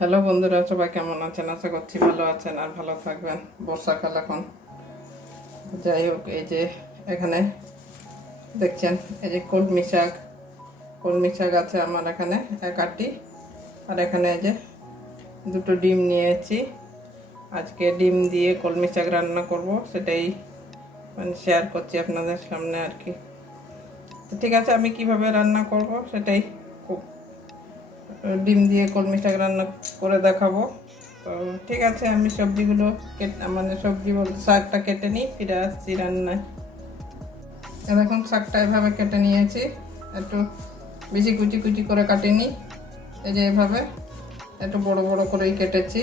Hello বন্ধুরা, সবাই কেমন আছেন? আশা করছি ভালো আছেন আর ভালো থাকবেন। বর্ষাকাল এখন। যাই হোক, এই যে এখানে দেখছেন, এই যে কলমি শাক। কলমি শাক আছে আমার এখানে এক আটটি। আর এখানে এই যে দুটো ডিম নিয়েছি। আজকে ডিম দিয়ে কলমি শাক রান্না করব, সেটাই মানে শেয়ার করছি আপনাদের সামনে আর কি। ঠিক আছে, আমি কীভাবে রান্না করব সেটাই ডিম দিয়ে কলমি শাক রান্না করে দেখাবো। তো ঠিক আছে, আমি সবজিগুলো মানে সবজি শাকটা কেটে নিই, ফিরে আসছি রান্নায়। এরকম শাকটা এভাবে কেটে নিয়েছি। একটু বেশি কুচি কুচি করে কাটিনি এই যে এভাবে একটু বড় বড় করেই কেটেছি।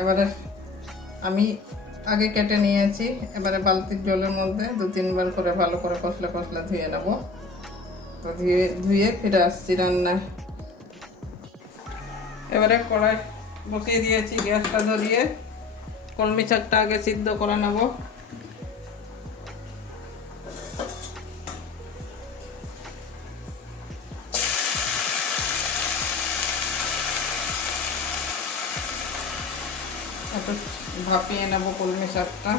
এবারে আমি আগে কেটে নিয়েছি, এবারে বালতির জলের মধ্যে দু তিনবার করে ভালো করে কষলে কষলে ধুয়ে নেব। তো ধুয়ে ধুয়ে ফিরে আসছি রান্নায়। এবারে কড়াই বসিয়ে দিয়েছি, গ্যাসটা ধরিয়ে। কলমি শাকটা আগে সিদ্ধ করে নেব। একটু ভাপিয়ে নেব কলমি শাকটা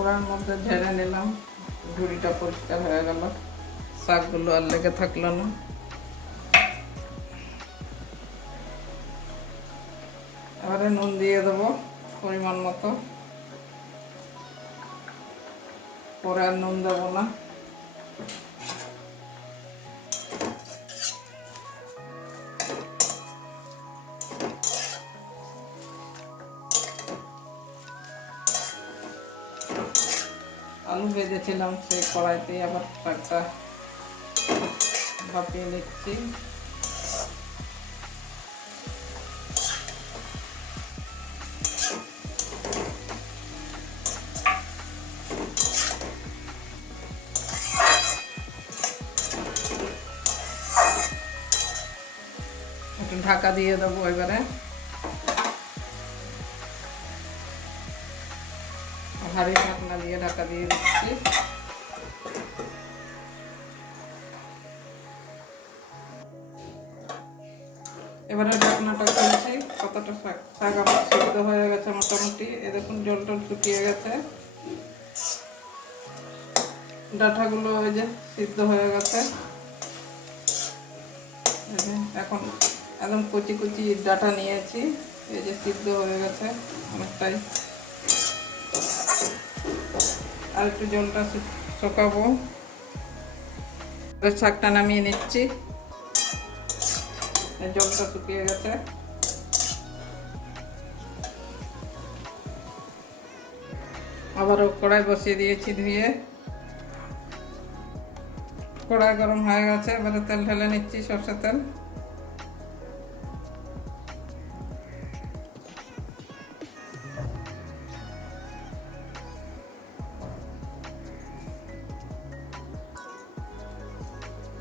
পোড়ার মধ্যে ঝেড়ে নিলাম। ঝুড়িটা পরিষ্কার হয়ে গেল। শাকগুলো আর লেগে থাকল না। এবারে নুন দিয়ে দেবো পরিমাণ মতো। পরে আর নুন দেবো না। আলু ভেজেছিলাম সেই কড়াইতেই আবার শাকটা ভাপিয়ে নিচ্ছি। ঢাকা দিয়ে দেবো এবারে। ঢাকনা দিয়ে ঢাকা দিয়ে দিচ্ছি। এবারে ঢাকনাটা খুলছি, কতটা শাক আমার সিদ্ধ হয়ে গেছে মোটামুটি। এ দেখুন, জল টল শুকিয়ে গেছে। ডাঁটাগুলো ওই যে সিদ্ধ হয়ে গেছে। এখন একদম কুচি কুচি ডাটা নিয়েছি, এই যে সিদ্ধ হয়ে গেছে অনেকটাই। আর একটু জলটা শুকাবো। শাকটা নামিয়ে নিচ্ছি। জলটা শুকিয়ে গেছে। আবারও কড়াই বসিয়ে দিয়েছি ধুয়ে। কড়াই গরম হয়ে গেছে, এবারে তেল ঢেলে নিচ্ছি সর্ষের তেল।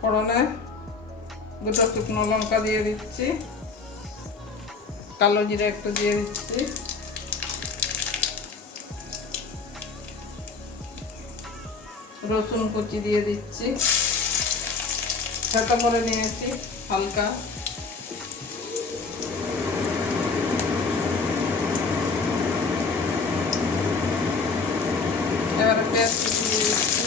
ফোড়নে দুটো শুকনো লঙ্কা দিয়ে দিচ্ছি। কালো জিরা একটু দিয়ে দিচ্ছি। রসুন কুচি দিয়ে দিচ্ছি। ছাতা করে নিয়েছি হালকা। এবারে পেঁয়াজ কুচি দিয়ে দিচ্ছি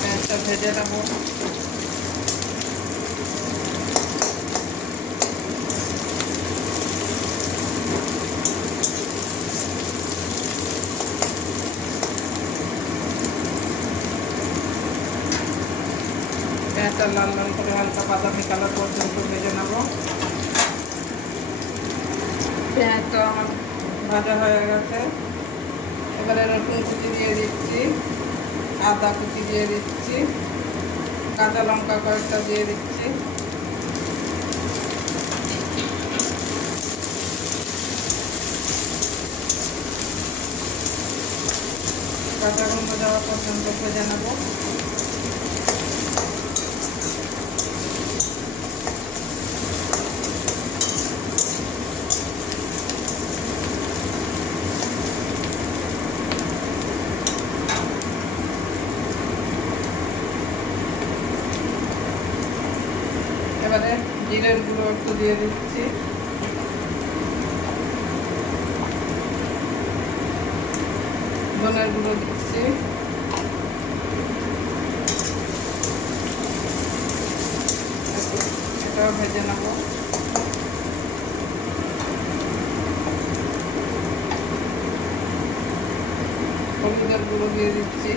পেঁয়াজটা ভেজে নেব পেঁয়াজটা লাল লাল করে হালকা বাদামি কালার পর্যন্ত ভেজে নেব। পেঁয়াজটা আমার ভাজা হয়ে গেছে। এবারে রসুন কুচি দিয়ে দিচ্ছি। আদা কুচি দিয়ে দিচ্ছি, কাঁচা লঙ্কা কয়েকটা দিয়ে দিচ্ছি। কাঁচা গন্ধ যাওয়া পর্যন্ত ভেজে নেব। জিরের গুঁড়ো একটু দিয়ে দিচ্ছি। ধনের গুঁড়ো দিচ্ছি। এটাও ভেজে নেব। হলুদের গুঁড়ো দিয়ে দিচ্ছি।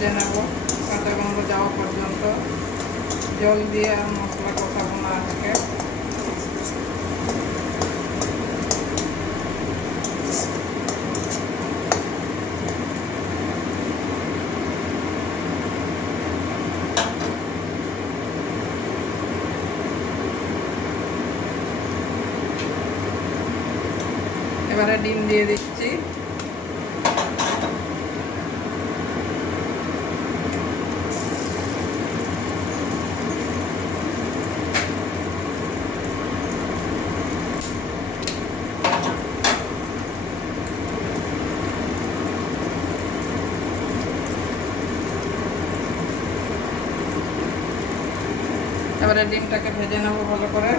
ভেজে নেব কাঁচা গন্ধ যাওয়া পর্যন্ত। জল দিয়ে আর মশলা কষাবো না আজকে। এবারে ডিম দিয়ে দিচ্ছি। ডিমটাকে ভেজে নেব ভালো করে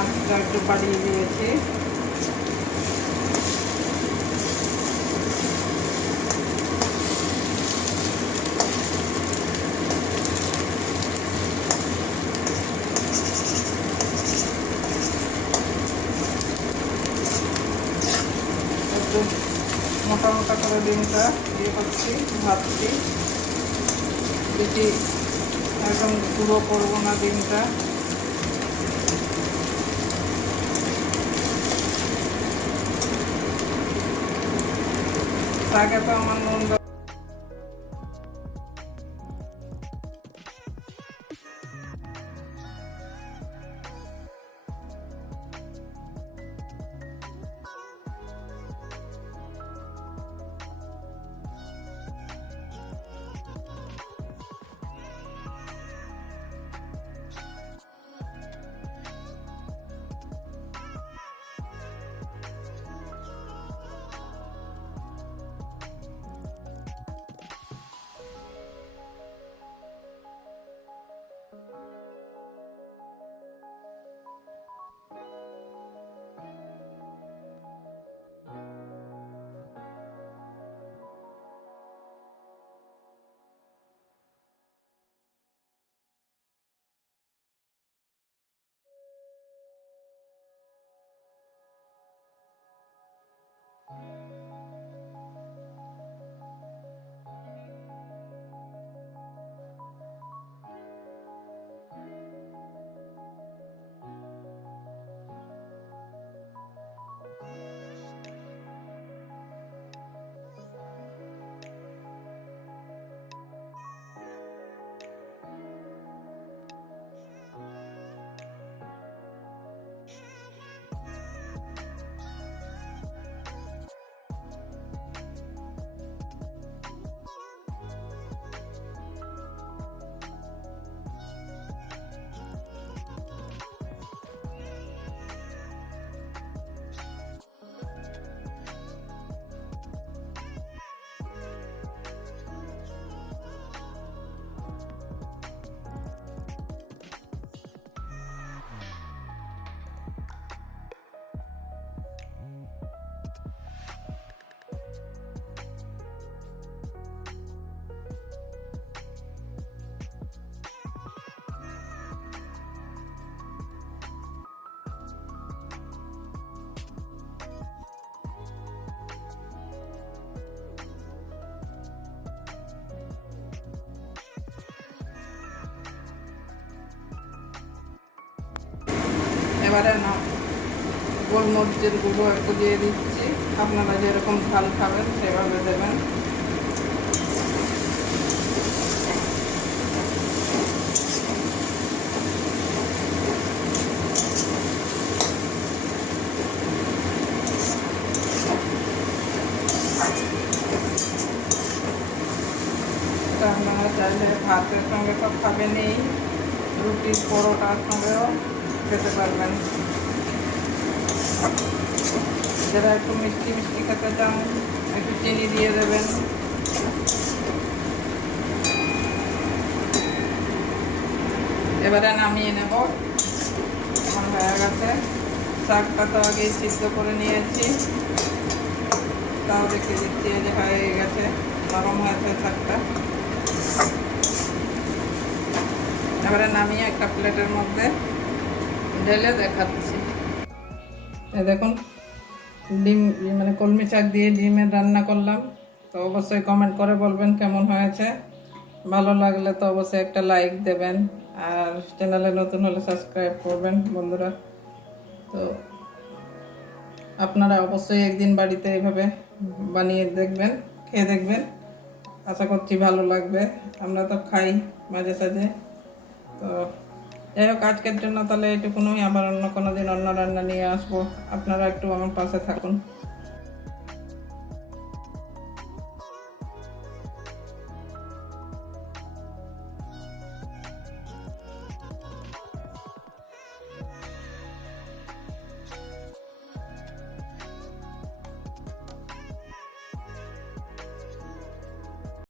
আঁচটা একটু বাড়িয়ে দিয়েছি একটু মোটা মোটা ডিমটা দিয়ে করছি ভাবছি। এটি একদম পুরো করব না ডিমটা তাকে তো আমার নুন এবারে না। গোলমরিচের গুঁড়ো একটু দিয়ে দিচ্ছি। আপনারা যেরকম ঝাল খাবেন, সেভাবে দেবেন। আপনারা চাইলে ভাতের সঙ্গে তো খাবেনই। রুটির পরোটার সঙ্গেও। খেতে পারবেন। যারা একটু মিষ্টি মিষ্টি খেতে চান, একটু চিনি দিয়ে দেবেন। এবারে নামিয়ে নেব। আমার হয়ে গেছে। শাকটা তো আগেই সিদ্ধ করে নিয়েছি। তাও রেখে দিচ্ছি যে হয়ে গেছে। নরম হয়েছে শাকটা। এবারে নামিয়ে একটা প্লেটের মধ্যে ঢেলে দেখাচ্ছি। দেখুন, ডিম মানে কলমি শাক দিয়ে ডিমের রান্না করলাম। তো অবশ্যই কমেন্ট করে বলবেন কেমন হয়েছে। ভালো লাগলে তো অবশ্যই একটা লাইক দেবেন। আর চ্যানেলে নতুন হলে সাবস্ক্রাইব করবেন বন্ধুরা। তো আপনারা অবশ্যই একদিন বাড়িতে এইভাবে বানিয়ে দেখবেন, খেয়ে দেখবেন। আশা করছি ভালো লাগবে। আমরা তো খাই মাঝে সাঝে। তো যাই হোক আজকের জন্য তাহলে এইটুকুনই আবার অন্য কোনো দিন অন্য রান্না নিয়ে আসব। আপনারা একটু আমার পাশে থাকুন।